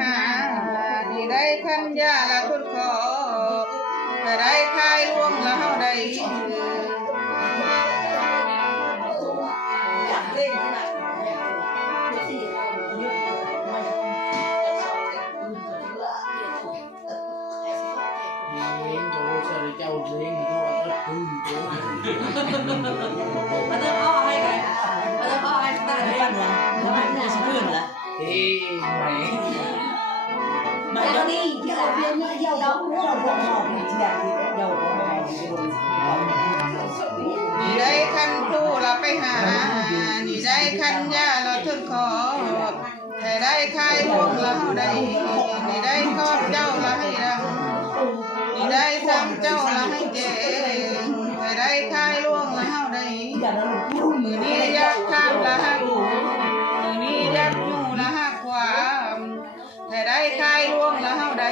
หาที่ได้ขันยาละทุนขอแต่ได้คายล่วงละเฮาได้นี่ได้ขันผู้ละไปหานี่ได้ขันยาละทุนขอแต่ได้คายล่วงละเฮาได้นี่ได้ครอบเจ้าละให้ดังนี่ได้ซ้ำเจ้าละให้เจแต่ได้คายล่วงละเฮาได้มือนี้ยักข้ามละหักมือนี้ยักอยู่ละหักความแต่ได้คายล่วงละเฮาได้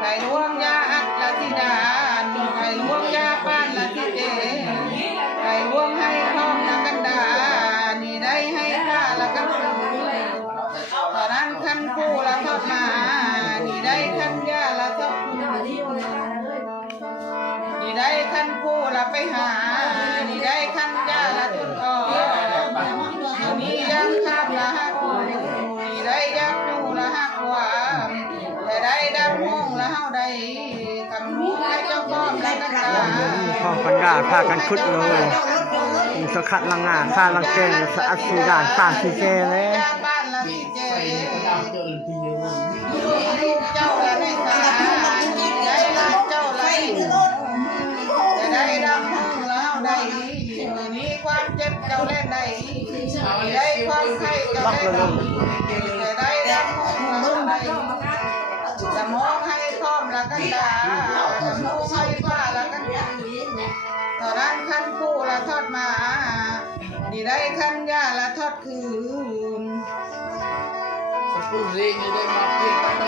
ไก่ล่วงยาอัดละที่ดานไก่ล่วงยาป้านละที่เจไก่ล่วงให้พร้อมละกันดานี่ได้ให้ข้าละกันตอนนั้นขันผู้ละทอดมานี่ได้ขันยาละทอดนี่ได้ขันผู้ละไปหานี่ได้ขันยาละทุนอ่อนนี่ยังข้ามละหักนี่ได้ยักดูละหักความแต่ได้ดำห้องละเฮาได้คำนู้ให้เจ้าก้อมละกันดาพอปัญญาพากันคุดเลยสกัดลังงาฆ่าลังเกนสะอัดสีด่านป่าสีเจเลยบ้านละสีเจเจ้าละในตาได้ละเจ้าละแต่ได้ดำห้องละเฮาได้มือนี้ความเจ็บเจ้าเล่นได้ได้ความไข้เจ้าเล่นได้แต่ได้ดำห้องละเฮาได้จะมองให้พร้อมละกันดาจะมองให้ฟ้าละกันดาตอนนั้นขันผู้ละทอดมานี่ได้ขันยาละทอดคืนพูดเรื่องนี้ได้มาพูดไป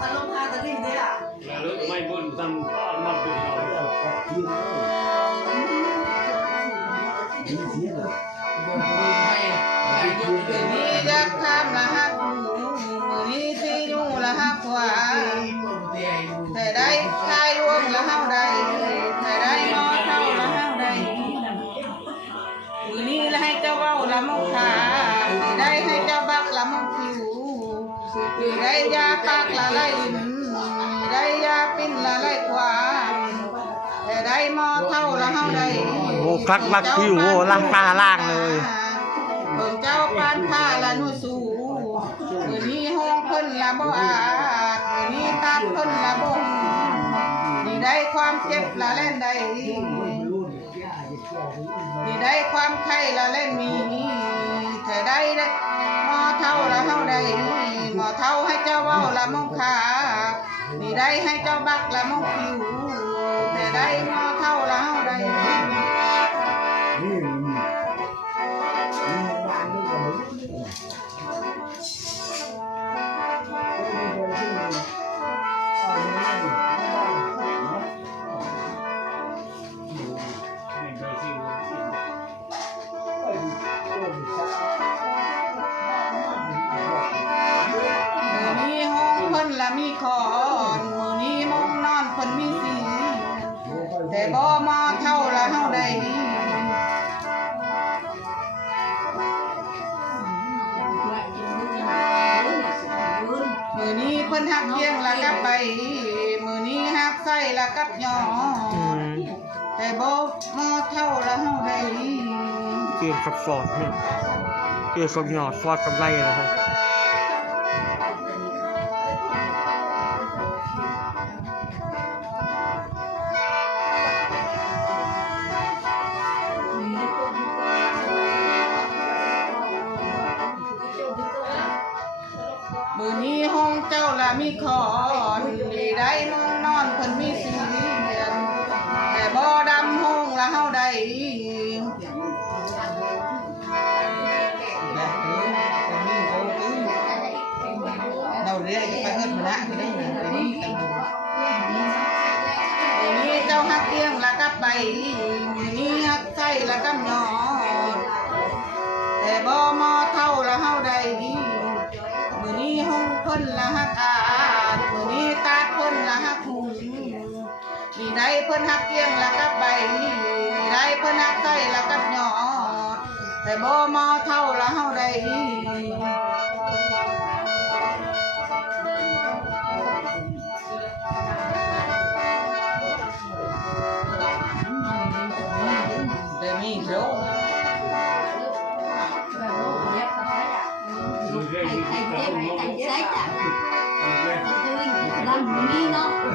มันลงมาตอนนี้เนี่ยแล้วไม่บุญตั้งมาพูดนี่ยักข้ามละหักมือนี้ที่นู่ละหักขวาแต่ได้คายล่วงละเฮาได้แต่ได้มอเท่าละเฮาได้มือนี้ละให้เจ้าเว้าละมุขาได้ให้เจ้าบักละมุคิวได้ยาปากละไล่ลิ้นได้ยาปิ้นละไล่ขวาแต่ได้มอเท่าละเฮาได้โอ้คลักบักคิวโอ้ล่างตาล่างเลยเพิ่งเจ้าปานผ้าละนุ่สูมือนี้ห้องเพิ่นละบ่อาดมือนี้ตาเพิ่นละบ่นี่ได้ความเจ็บละเล่นได้นี่ได้ความไข้ละเล่นมีแต่ได้หมอเท่าละเฮาได้หมอเท่าให้เจ้าเว้าละมงขานี่ได้ให้เจ้าบักละมงคิวแต่ได้หมอเท่าละเฮาได้ละมีขอนมือนี้มุงนอนคนมีสีแต่บ่มาเท่าละเฮาได้มือนี้เพิ่นหักเยี่ยงละกับไปมือนี้หักไส้ละกับยอแต่บ่มาเท่าละเฮาได้เกี่ยวกับฟอดเนี่ยเกี่ยวกับหยอดฟอดกับไรนะครับมือนี้ห้องเจ้าละมีขอนดีได้มุงนอนเพิ่นมีสีแต่บ่ดำห้องละเฮาได้เราเรียกไปเงินมาละที่ได้เงินไปนี่กันดูมือนี้เจ้าหักเตี้ยงละกับไปมือนี้หักไส้ละกับหยอดแต่บ่มอเท่าละเฮาได้ พิ่นละฮักอามื้อนี้ตาดเพิ่นละฮักหุงนี่ได้เพิ่นฮักเกี้ยงละกับใบนี่ได้เพิ่นฮักไส้ละกับหยอดแต่บ่มอเท่าละเฮาได้มีโร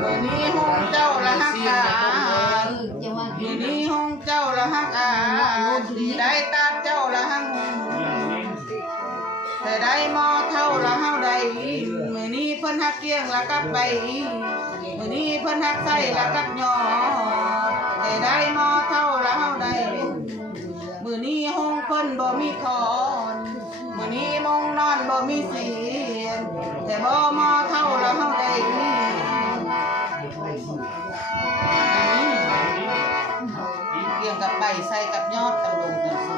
มื้อนี้ห้องเจ้าละฮักอามื้อนี้ห้องเจ้าละฮักอาดีได้ตาเจ้าละฮักแต่ได้มอเท่าละเฮาได้มื้อนี้เพิ่นฮักเกี้ยงละกับใบมื้อนี้เพิ่นฮักไส้ละกับหยอแต่ได้มอเท่าละเฮาได้มื้อนี้ห้องเพิ่นบ่มีคอนมื้อนี้มงนอนบ่มีเสียนแต่บ่มอเท่าละเฮาได้เกี่ยงกับใบใส่กับยอดตำลงตำสู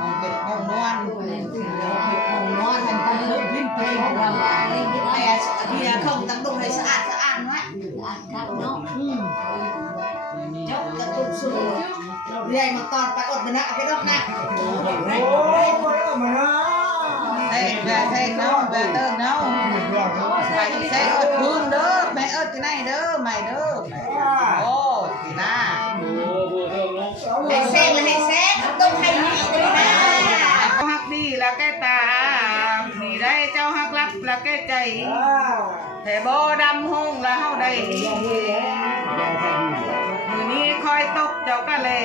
มองเป็นมงนวลมงนวลเป็นคนเริ่มพิ้นเพลงเราแต่ที่เขาตำลงให้สะอาดไว้เจ้ากระตุ้นสูเรียนมาตอนไปอดมันนะไปรอบหน้าเฮ้ยแบบเฮ้ยเนาะแบบเติมเนาะไปใส่อดพื้นเด้อแม่อดที่ไหนเด้อใหม่เด้อโอ้ที่หน้าให้เซ็งเลยให้เซ็งต้องให้ดีด้วยนะเจ้าฮักดีแล้วแกตาดีได้เจ้าฮักรับแล้วแกใจแต่บ่ดำหงแล้วเฮาได้มือนี้คอยตกเจ้าก็เลย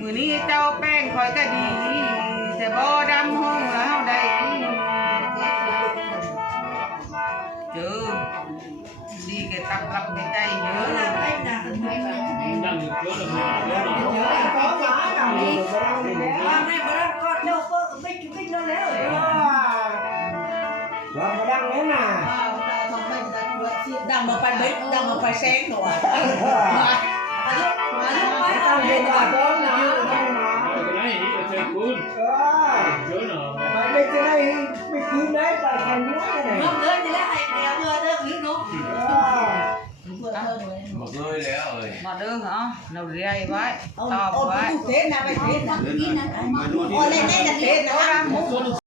มือนี้เจ้าแป้งคอยก็ดีแต่บ่ดำหงแล้วเฮาได้เจอดีแกตับรับในใจเยอะดังมาไปเบ็ดดังมาไปแซงหน่อยมาเย็นก่อนมาเด้อเหรอเราเรียกไว้ตอบไว้